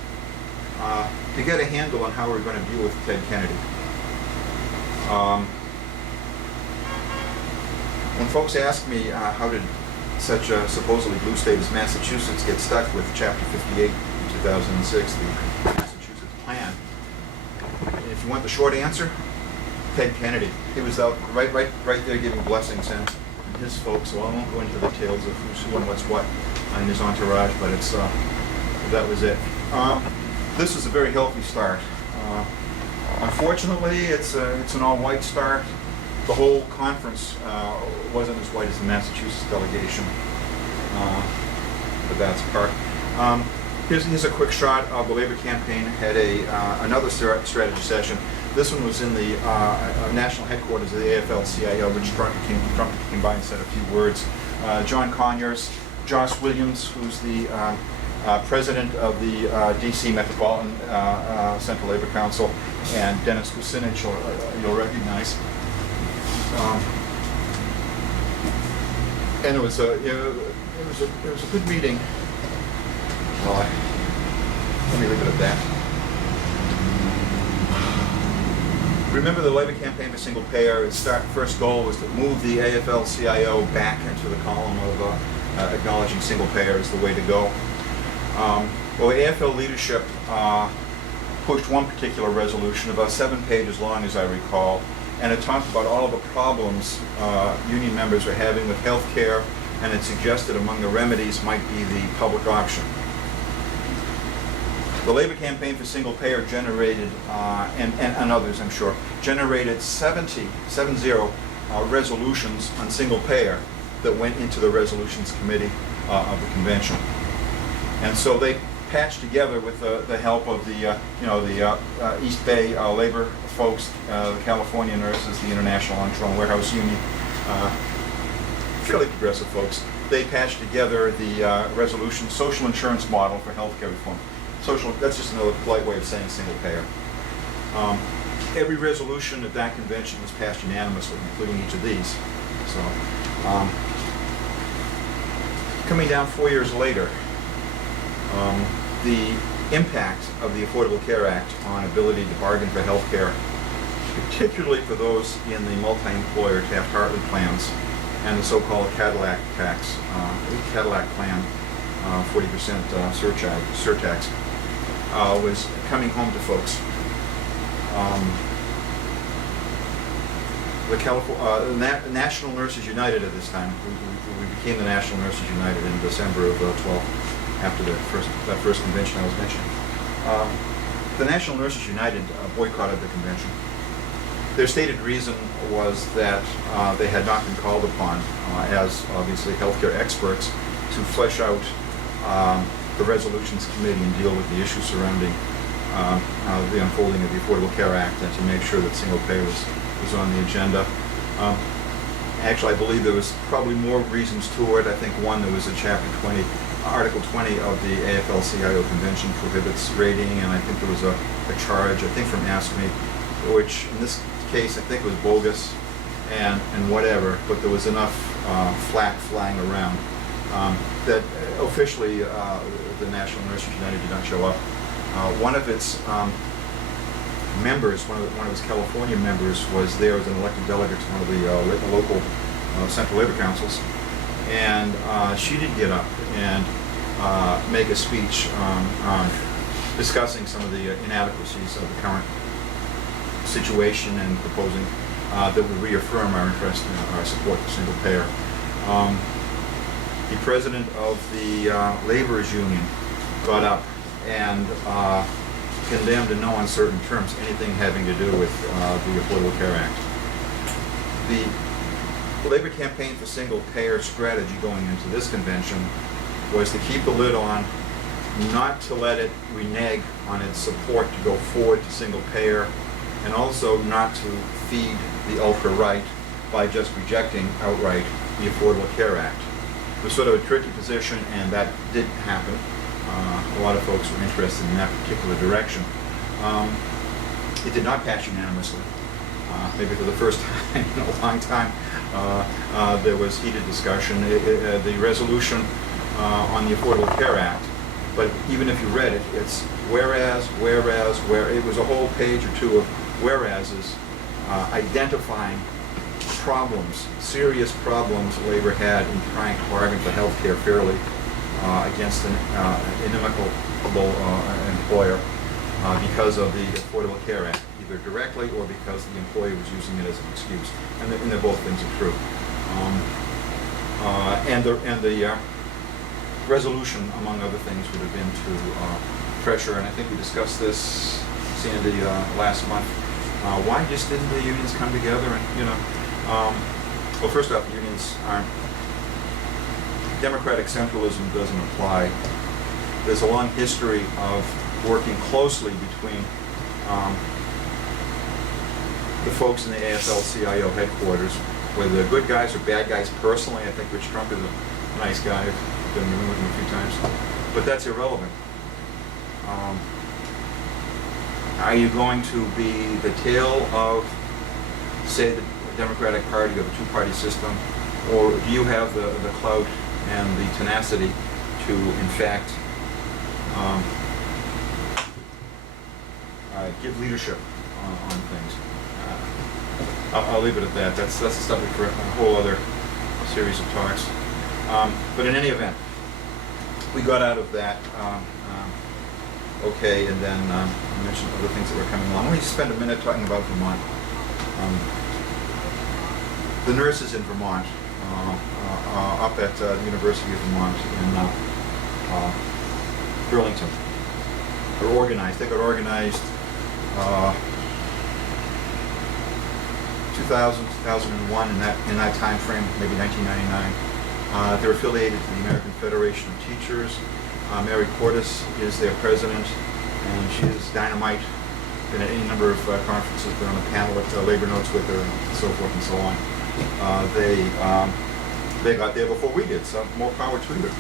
To get a handle on how we were going to deal with Ted Kennedy. When folks ask me how did such a supposedly blue state as Massachusetts get stuck with Chapter 58 in 2006, the Massachusetts Plan, if you want the short answer, Ted Kennedy. He was out right there giving blessings and his folks. So I won't go into the details of who's who and what's what in his entourage, but it's that was it. This is a very healthy start. Unfortunately, it's an all-white start. The whole conference wasn't as white as the Massachusetts delegation, but that's part. Here's a quick shot of the Labor campaign. Had another strategy session. This one was in the national headquarters of the AFL-CIO, which Trump came by and said a few words. John Conyers, Josh Williams, who's the president of the DC Metropolitan Central Labor Council, and Dennis Kucinich, you'll recognize. And it was a good meeting. Well, let me leave it at that. Remember, the Labor campaign for single payer. Its first goal was to move the AFL-CIO back into the column of acknowledging single payer as the way to go. Well, the AFL leadership pushed one particular resolution, about 7 pages long, as I recall, and it talked about all of the problems union members are having with health care, and it suggested among the remedies might be the public option. The Labor campaign for single payer generated, and others I'm sure, generated 70 resolutions on single payer that went into the resolutions committee of the convention. And so they patched together with the help of the East Bay labor folks, the California nurses, the International Longshoremen Warehouse Union, fairly progressive folks. They patched together the resolution social insurance model for healthcare reform. That's just another polite way of saying single payer. Every resolution at that convention was passed unanimously, including each of these. So, coming down 4 years later, the impact of the Affordable Care Act on ability to bargain for health care, particularly for those in the multi-employer Taft-Hartley plans and the so-called Cadillac tax, Cadillac plan, 40% surtax, was coming home to folks. The National Nurses United at this time, we became the National Nurses United in December of 12, after that first convention I was mentioning. The National Nurses United boycotted the convention. Their stated reason was that they had not been called upon, as obviously healthcare experts, to flesh out the resolutions committee and deal with the issues surrounding the unfolding of the Affordable Care Act, and to make sure that single pay was on the agenda. Actually, I believe there was probably more reasons to it. I think one, there was a Article 20 of the AFL-CIO convention prohibits rating, and I think there was a charge, I think from ASME, which in this case I think was bogus and whatever, but there was enough flack flying around that officially the National Nurses United did not show up. One of its members, one of its California members, was there as an elected delegate to one of the local central labor councils, and she did get up and make a speech discussing some of the inadequacies of the current situation and proposing that would reaffirm our interest in our support for single payer. The president of the laborers union got up and condemned in no uncertain terms anything having to do with the Affordable Care Act. The labor campaign for single payer strategy going into this convention was to keep the lid on, not to let it renege on its support to go forward to single payer, and also not to feed the ultra-right by just rejecting outright the Affordable Care Act. It was sort of a tricky position, and that didn't happen. A lot of folks were interested in that particular direction. It did not pass unanimously. Maybe for the first time in a long time, there was heated discussion. The resolution on the Affordable Care Act, but even if you read it, it's whereas, it was a whole page or two of whereases identifying problems, serious problems labor had in trying to bargain for health care fairly against an inimical employer because of the Affordable Care Act, either directly or because the employer was using it as an excuse. And they're both things are true. And the resolution, among other things, would have been to pressure, and I think we discussed this, Sandy, last month. Why just didn't the unions come together and, well, first off, the unions aren't, democratic centralism doesn't apply. There's a long history of working closely between the folks in the AFL-CIO headquarters, whether they're good guys or bad guys personally. I think Rich Trump is a nice guy. I've been in the room with him a few times. But that's irrelevant. Are you going to be the tail of, say, the Democratic Party or the two-party system, or do you have the clout and the tenacity to, in fact, give leadership on things? I'll leave it at that. That's the subject for a whole other series of talks. But in any event, we got out of that okay, and then I mentioned other things that were coming along. Let me spend a minute talking about Vermont. The nurses in Vermont, up at the University of Vermont in Burlington, are organized. They got organized 2000, 2001, in that time frame, maybe 1999. They're affiliated to the American Federation of Teachers. Mary Cordes is their president, and she is dynamite. Been at any number of conferences, been on the panel at Labor Notes with her, and so forth and so on. They got there before we did, so more power to them.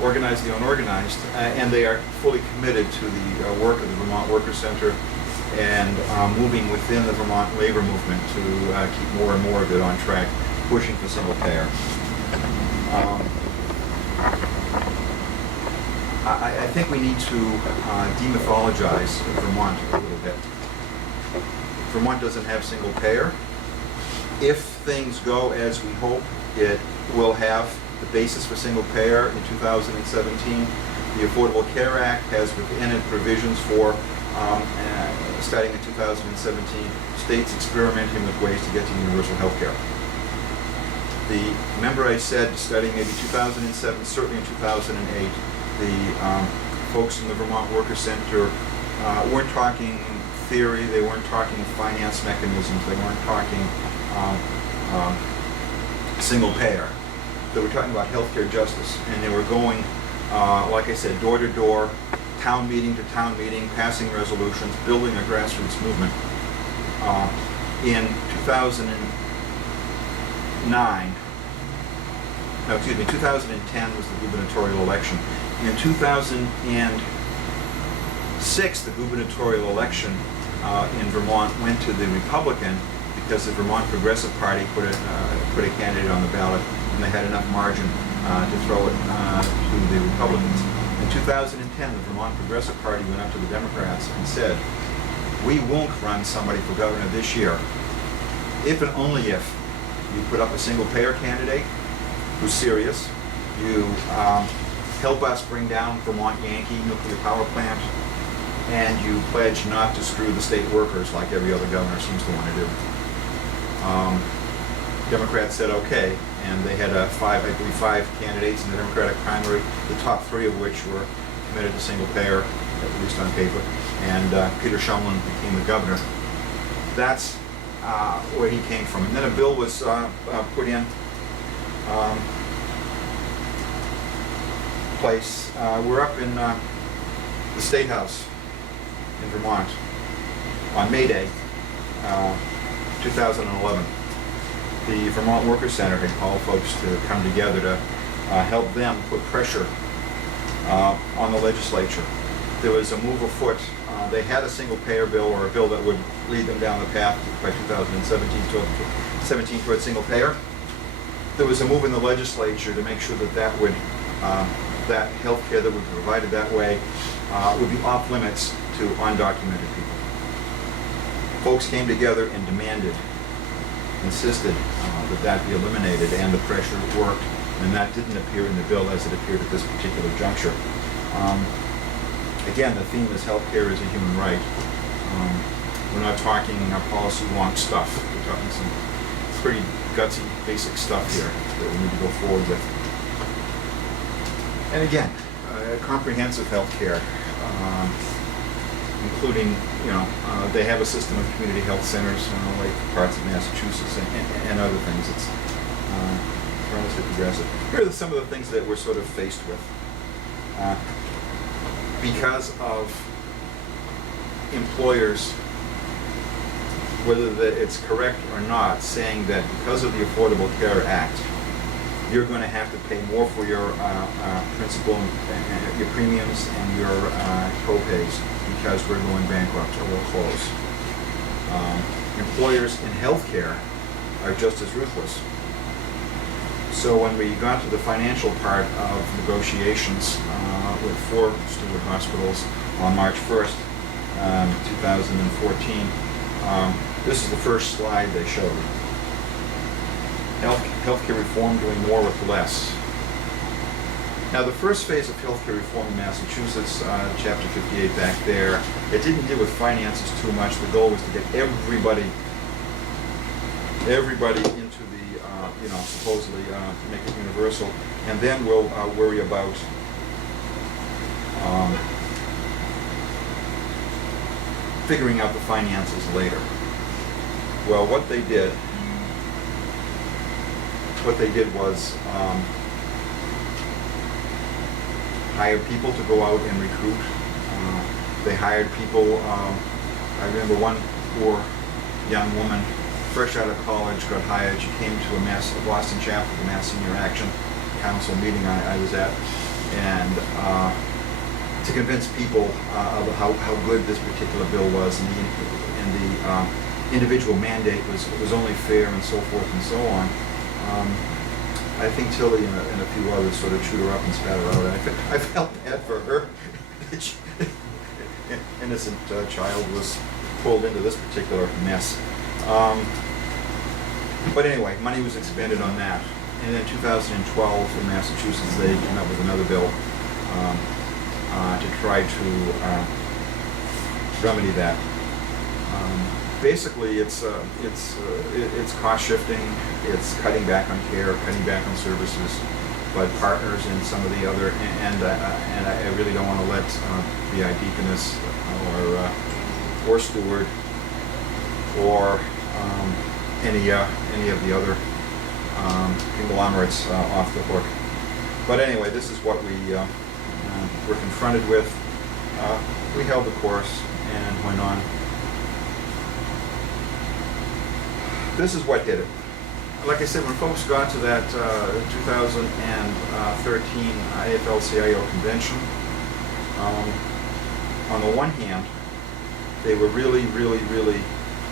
Organized the unorganized, and they are fully committed to the work of the Vermont Workers Center and moving within the Vermont labor movement to keep more and more of it on track, pushing for single payer. I think we need to demythologize Vermont a little bit. Vermont doesn't have single payer. If things go as we hope, it will have the basis for single payer in 2017. The Affordable Care Act has within it provisions for, starting in 2017, states experimenting with ways to get to universal health care. Remember I said, starting maybe 2007, certainly in 2008, the folks in the Vermont Workers Center weren't talking theory, they weren't talking finance mechanisms, they weren't talking single payer. They were talking about healthcare justice, and they were going, like I said, door to door, town meeting to town meeting, passing resolutions, building a grassroots movement. In 2010 was the gubernatorial election. In 2006, the gubernatorial election in Vermont went to the Republican because the Vermont Progressive Party put a candidate on the ballot, and they had enough margin to throw it to the Republicans. In 2010, the Vermont Progressive Party went up to the Democrats and said, "We won't run somebody for governor this year if and only if you put up a single-payer candidate who's serious, you help us bring down Vermont Yankee nuclear power plant, and you pledge not to screw the state workers like every other governor seems to want to do." Democrats said okay, and they had I believe five candidates in the Democratic primary, the top three of which were committed to single payer, at least on paper, and Peter Shumlin became the governor. That's where he came from. And then a bill was put in place. We're up in the State House in Vermont on May Day, 2011. The Vermont Workers Center had called folks to come together to help them put pressure on the legislature there was a move afoot. They had a single-payer bill, or a bill that would lead them down the path by 2017 toward single payer. There was a move in the legislature to make sure that that health care that would be provided that way would be off limits to undocumented people. Folks came together and demanded, insisted that be eliminated, and the pressure worked, and that didn't appear in the bill as it appeared at this particular juncture. Again, the theme is healthcare is a human right. We're not talking policy wonk stuff. We're talking some pretty gutsy, basic stuff here that we need to go forward with. And again, comprehensive healthcare, including, they have a system of community health centers, like parts of Massachusetts and other things. It's relatively progressive. Here are some of the things that we're sort of faced with. Because of employers, whether it's correct or not, saying that because of the Affordable Care Act, you're going to have to pay more for your principal, your premiums and your co-pays because we're going bankrupt or we'll close. Employers in healthcare are just as ruthless. So when we got to the financial part of negotiations with 4 Steward hospitals on March 1st, 2014, this is the first slide they showed. Healthcare reform doing more with less. Now the first phase of healthcare reform in Massachusetts, Chapter 58 back there, it didn't deal with finances too much. The goal was to get everybody into the, supposedly make it universal, and then we'll worry about figuring out the finances later. Well, what they did was hire people to go out and recruit. They hired people. I remember one poor young woman, fresh out of college, got hired. She came to a Boston chapter of the Mass Senior Action Council meeting I was at, and to convince people of how good this particular bill was, and the individual mandate was only fair, and so forth and so on. I think Tilly and a few others sort of chewed her up and spat her out. I felt bad for her. Innocent child was pulled into this particular mess. But anyway, money was expended on that. And in 2012 in Massachusetts, they came up with another bill to try to remedy that. Basically, it's cost shifting, it's cutting back on care, cutting back on services, but partners in some of the other, and I really don't want to let the deaconess or steward or any of the other conglomerates off the hook. But anyway, this is what we were confronted with. We held the course and went on. This is what did it. Like I said, when folks got to that 2013 AFL-CIO convention, on the one hand, they were really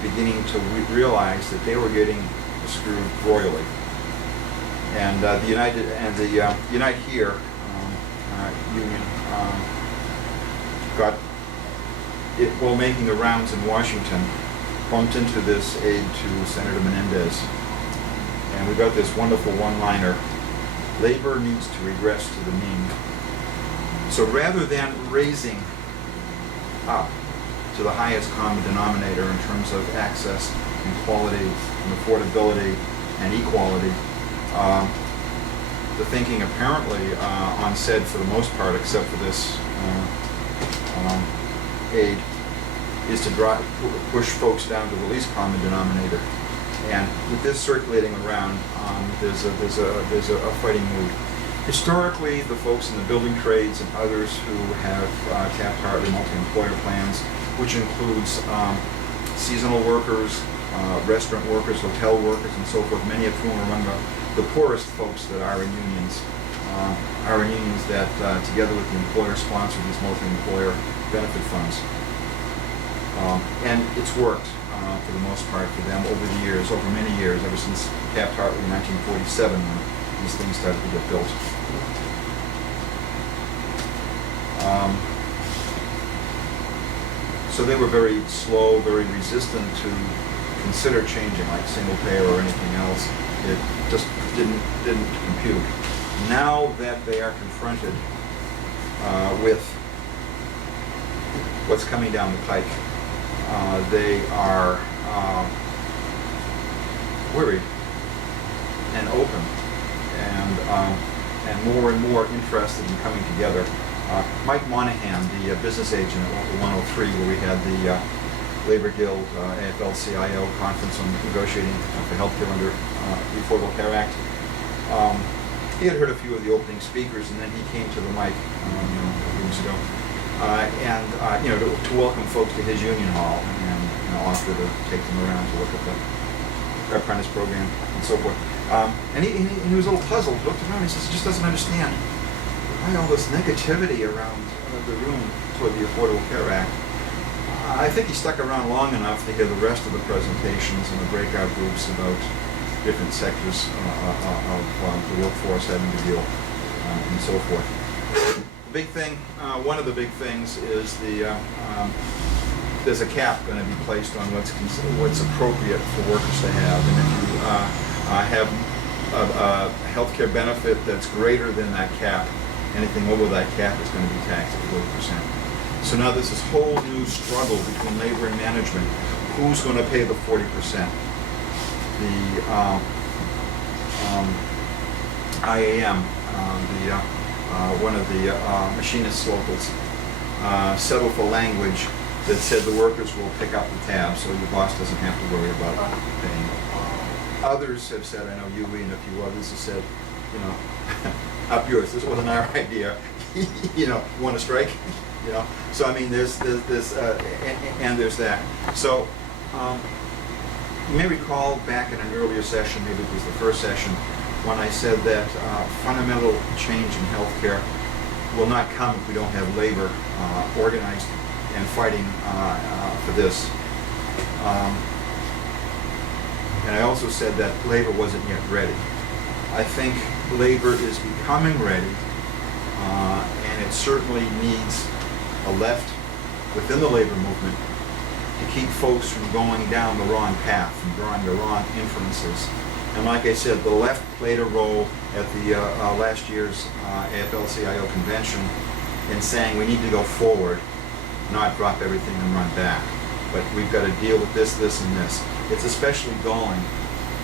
beginning to realize that they were getting screwed royally. And the Unite Here union got it, while making the rounds in Washington, bumped into this aide to Senator Menendez. And we got this wonderful one-liner: labor needs to regress to the mean. So rather than raising up to the highest common denominator in terms of access and quality and affordability and equality, the thinking apparently on said, for the most part, except for this aide, is to push folks down to the least common denominator. And with this circulating around, there's a fighting mood. Historically, the folks in the building trades and others who have Taft-Hartley multi-employer plans, which includes seasonal workers, restaurant workers, hotel workers, and so forth, many of whom are among the poorest folks that are in unions, are in unions that, together with the employer, sponsor these multi-employer benefit funds. And it's worked for the most part for them over the years, over many years, ever since Taft-Hartley in 1947 when these things started to get built. So they were very slow, very resistant to consider changing, like single payer or anything else. It just didn't compute. Now that they are confronted with what's coming down the pike, they are worried and open and more interested in coming together. Mike Monahan, the business agent at Local 103, where we had the Labor Guild AFL-CIO conference on negotiating for healthcare under the Affordable Care Act. He had heard a few of the opening speakers, and then he came to the mic a couple weeks ago, to welcome folks to his union hall and offer to take them around to look at the apprentice program and so forth. And he was a little puzzled. He looked around and he says, he just doesn't understand why all this negativity around the room toward the Affordable Care Act. I think he stuck around long enough to hear the rest of the presentations and the breakout groups about different sectors of the workforce having to deal and so forth. The big thing, one of the big things is there's a cap going to be placed on what's appropriate for workers to have, and if you have a health care benefit that's greater than that cap, anything over that cap is going to be taxed at 40%. So now there's this whole new struggle between labor and management. Who's going to pay the 40%? The IAM, one of the machinists locals, settled for language that said the workers will pick up the tab, so your boss doesn't have to worry about paying. Others have said, I know you and a few others have said, up yours. This wasn't our idea. Want to strike? So I mean, there's this, and there's that. So you may recall back in an earlier session, maybe it was the first session, when I said that fundamental change in healthcare will not come if we don't have labor organized and fighting for this. And I also said that labor wasn't yet ready. I think labor is becoming ready, and it certainly needs a left within the labor movement to keep folks from going down the wrong path, from drawing the wrong inferences. And like I said, the left played a role at the last year's AFL-CIO convention in saying we need to go forward, not drop everything and run back. But we've got to deal with this, this, and this. It's especially galling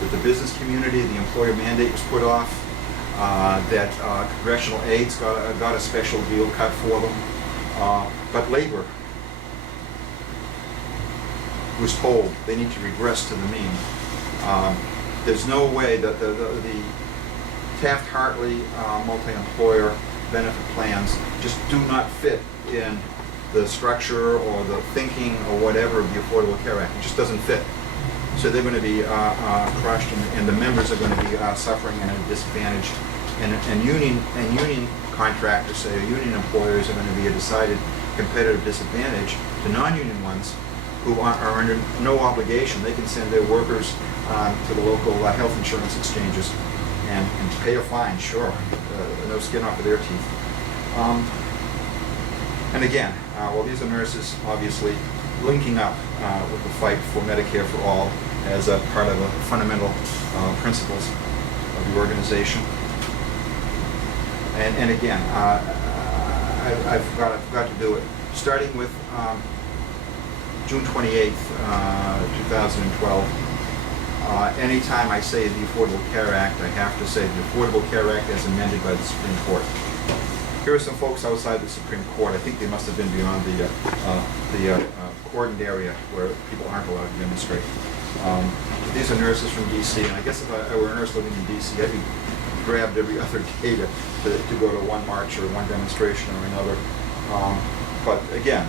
that the business community, the employer mandate was put off, that congressional aides got a special deal cut for them, but labor was told they need to regress to the mean. There's no way that the Taft-Hartley multi-employer benefit plans just do not fit in the structure or the thinking or whatever of the Affordable Care Act. It just doesn't fit. So they're going to be crushed, and the members are going to be suffering at a disadvantage. And union contractors, say, or union employers are going to be a decided competitive disadvantage to non-union ones who are under no obligation. They can send their workers to the local health insurance exchanges and pay a fine, sure, no skin off of their teeth. And again, well, these are nurses obviously linking up with the fight for Medicare-for-all as a part of the fundamental principles of the organization. And again, I forgot to do it. Starting with June 28th, 2012, anytime I say the Affordable Care Act, I have to say the Affordable Care Act as amended by the Supreme Court. Here are some folks outside the Supreme Court. I think they must have been beyond the cordoned area where people aren't allowed to demonstrate. These are nurses from D.C., and I guess if I were a nurse living in D.C., I'd be grabbed every other day to go to one march or one demonstration or another. But again,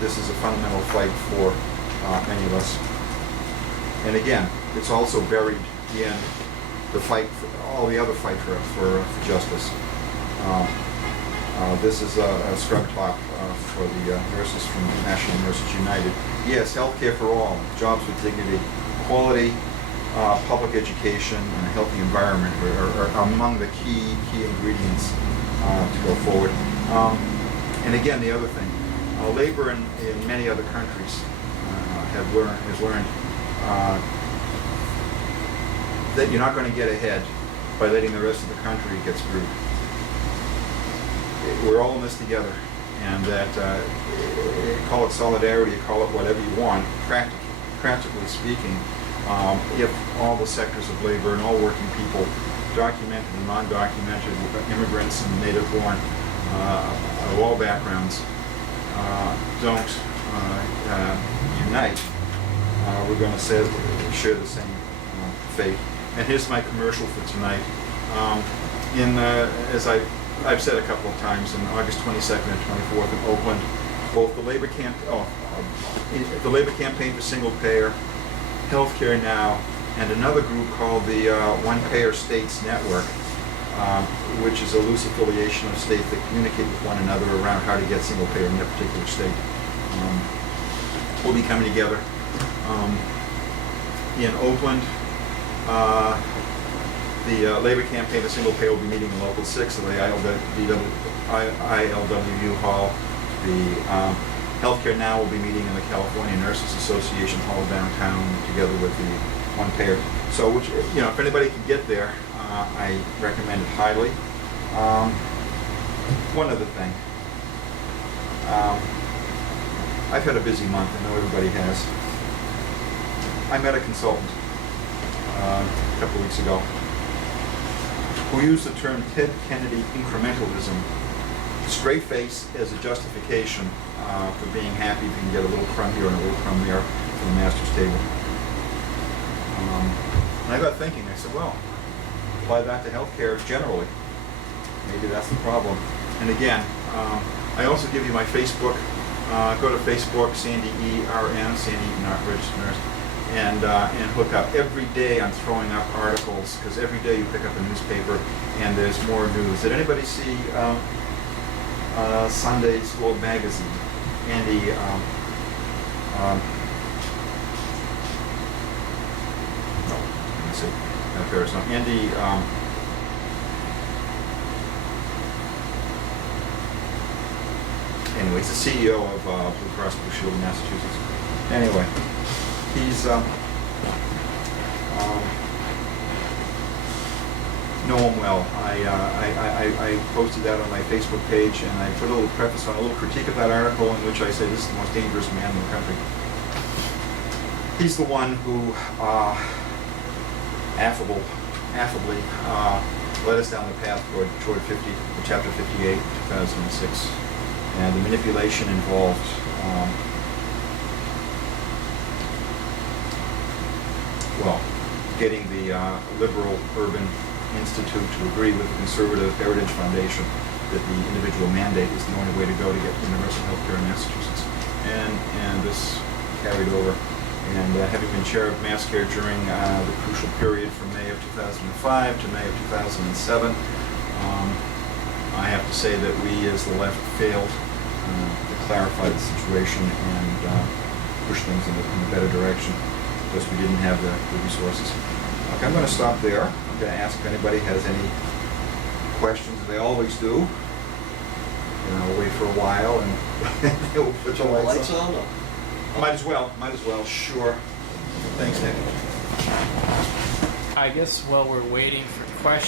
this is a fundamental fight for many of us. And again, it's also buried in the fight, all the other fight for justice. This is a scrub top for the nurses from National Nurses United. Yes, healthcare for all, jobs with dignity, quality, public education, and a healthy environment are among the key ingredients to go forward. And again, the other thing, labor in many other countries has learned that you're not going to get ahead by letting the rest of the country get screwed. We're all in this together, and that call it solidarity, call it whatever you want. Practically speaking, if all the sectors of labor and all working people, documented and non-documented, immigrants and native-born, of all backgrounds, don't unite, we're going to share the same fate. And here's my commercial for tonight. As I've said a couple of times, in August 22nd and 24th in Oakland, both the labor campaign for single payer, Healthcare Now, and another group called the One Payer States Network, which is a loose affiliation of states that communicate with one another around how to get single payer in their particular state. We'll be coming together in Oakland. The labor campaign for single payer will be meeting in Local 6 of the ILWU Hall. The Healthcare Now will be meeting in the California Nurses Association Hall downtown, together with the One Payer. So, if anybody can get there, I recommend it highly. One other thing. I've had a busy month. I know everybody has. I met a consultant a couple of weeks ago who used the term Ted Kennedy incrementalism, straight face as a justification for being happy if you can get a little crumb here and a little crumb there from the master's table. And I got thinking, I said, well, apply that to healthcare generally. Maybe that's the problem. And again, I also give you my Facebook. Go to Facebook, Sandy E.R.N., Sandy Not Registered Nurse, and hook up. Every day I'm throwing up articles, because every day you pick up a newspaper and there's more news. Did anybody see Sunday's Globe magazine? Andy, no, let me see. Paris, no. Andy, anyway, he's the CEO of Blue Cross Blue Shield in Massachusetts. Anyway, he's know him well. I posted that on my Facebook page, and I put a little preface on a little critique of that article in which I say this is the most dangerous man in the country. He's the one who affably led us down the path toward Chapter 58, 2006, and the manipulation involved. Getting the liberal urban institute to agree with the conservative Heritage Foundation that the individual mandate is the only way to go to get universal health care in Massachusetts. And this carried over. And having been chair of MassCare during the crucial period from May of 2005 to May of 2007, I have to say that we as the left failed to clarify the situation and push things in a better direction, because we didn't have the resources. Okay, I'm going to stop there. I'm going to ask if anybody has any questions. They always do. We'll wait for a while and they'll put the lights on. Might as well, sure. Thanks, Nick. I guess while we're waiting for questions,